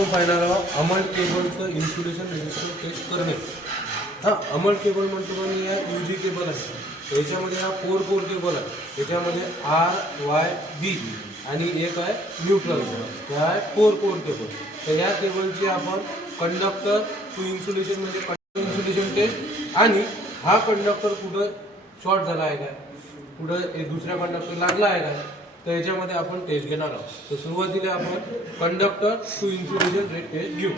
आपण पाहणार आहोत अमोल्ड केबलचं इन्सुलेशन रेजिस्टर टेस्ट करणे. हां, अमोल्ड केबल म्हणतो पण या UG केबल आहे. याच्यामध्ये हा 4 कोर केबल आहे. याच्यामध्ये RYB आणि एक आहे न्यूट्रल केबल. हा आहे 4 कोर केबल. तर या केबलची आपण कंडक्टर टू इन्सुलेशन म्हणजे इन्सुलेशन टेस्ट आणि हा कंडक्टर कुठं शॉर्ट झाला आहे काय, कुठं एक दुसऱ्या कंडक्टर लागला आहे काय, तर याच्यामध्ये आपण टेस्ट घेणार आहोत. तर सुरुवातीला आपण कंडक्टर टू इन्सुलेशन टेस्ट घेऊ.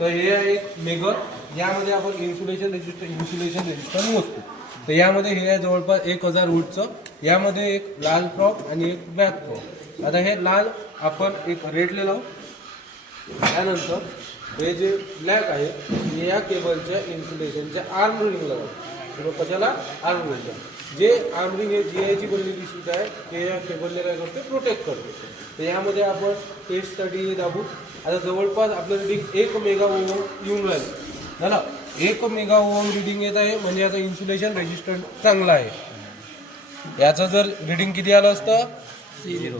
तर हे आहे एक मेगर. यामध्ये आपण इन्सुलेशन रेजिस्टर मोजतो. तर यामध्ये हे आहे जवळपास 1000 वोल्टचं. यामध्ये एक लाल प्रॉप आणि एक ब्लॅक प्रॉप. आता हे लाल आपण एक रेडले लावू. त्यानंतर हे जे ब्लॅक आहे हे या केबलच्या इन्सुलेशनच्या आर्म रिंगला लावू. कशाला? आर्म रिंगला. जे आर्मरिंग हे GI ची बनलेली शीट आहे ते या केबलने काय करते, प्रोटेक्ट करते. तर यामध्ये आपण टेस्टसाठी हे दाबू. आता जवळपास आपलं रिडिंग 1 मेगा ओम येऊन राहिलं झालं. 1 मेगा ओम रिडिंग येत आहे म्हणजे याचं इन्सुलेशन रेजिस्टन्स चांगला आहे. याचं जर रिडिंग किती आलं असतं,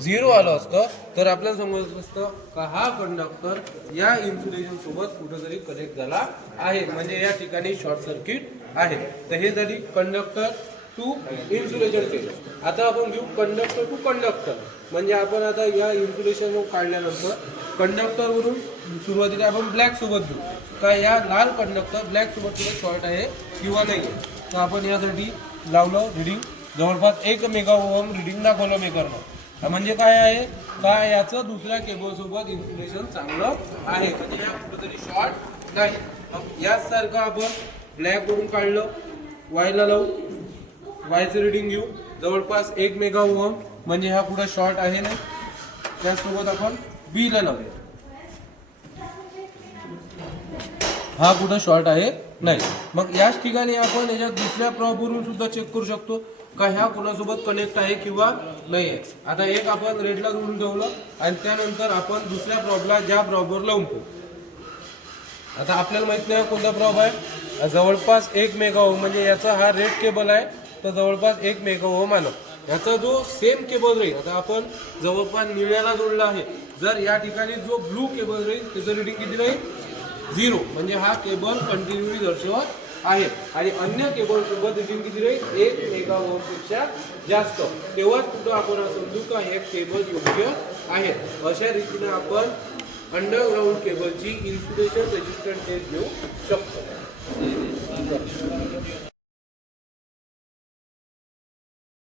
0 आलं असतं, तर आपल्याला समजत असतं का हा कंडक्टर या इन्सुलेशन सोबत कुठेतरी कनेक्ट झाला आहे, म्हणजे या ठिकाणी शॉर्ट सर्किट आहे. तर हे झाली कंडक्टर टू इन्सुलेशन टेस्ट. आता आपण घेऊ कंडक्टर टू कंडक्टर. म्हणजे आपण आता या इन्सुलेशन काढल्यानंतर कंडक्टरवरून सुरुवातीला आपण ब्लॅक सोबत घेऊ का या लाल कंडक्टर ब्लॅक सोबत शॉर्ट आहे किंवा नाही. तर आपण यासाठी लावलं रिडिंग जवळपास 1 मेगा ओम रिडिंग दाखवलं मेकरनं. म्हणजे काय आहे का याचं दुसऱ्या केबलसोबत इन्सुलेशन चांगलं आहे, म्हणजे या कुठेतरी शॉर्ट नाही. मग याचसारखं आपण ब्लॅकवरून काढलं, वायला लावू. वायचं रिडिंग घेऊ जवळपास 1 मेगा ओम म्हणजे हा कुठं शॉर्ट आहे नाही. त्याचसोबत आपण बीला लावूया. हा कुठं शॉर्ट आहे नाही. मग याच ठिकाणी आपण याच्या दुसऱ्या प्रॉबवरून सुद्धा चेक करू शकतो का ह्या कोणासोबत कनेक्ट आहे किंवा नाही आहे. आता एक आपण रेडला जोडून ठेवलं आणि त्यानंतर आपण दुसऱ्या प्रॉबला ज्या प्रॉबवर लावून ठेवू. आता आपल्याला माहित नाही कोणता प्रॉब आहे. जवळपास 1 मेगा ओम म्हणजे याचा हा रेड केबल आहे, तर जवळपास 1 मेगा ओम आलं. याचा जो सेम केबल राहील, आता आपण जवळपास निळ्याला जोडला आहे, जर या ठिकाणी जो ब्लू केबल राहील त्याचं रिडिंग किती राहील, 0. म्हणजे हा केबल कंटिन्युअली दर्शवत आहे. आणि अन्य केबल सोबत रिडिंग किती राहील, 1 मेगा ओम पेक्षा जास्त. तेव्हाच कुठं आपण असं समजू का हे केबल योग्य आहे. अशा रीतीने आपण अंडरग्राऊंड केबलची इन्सुलेशन रेजिस्टन्स टेस्ट घेऊ शकतो.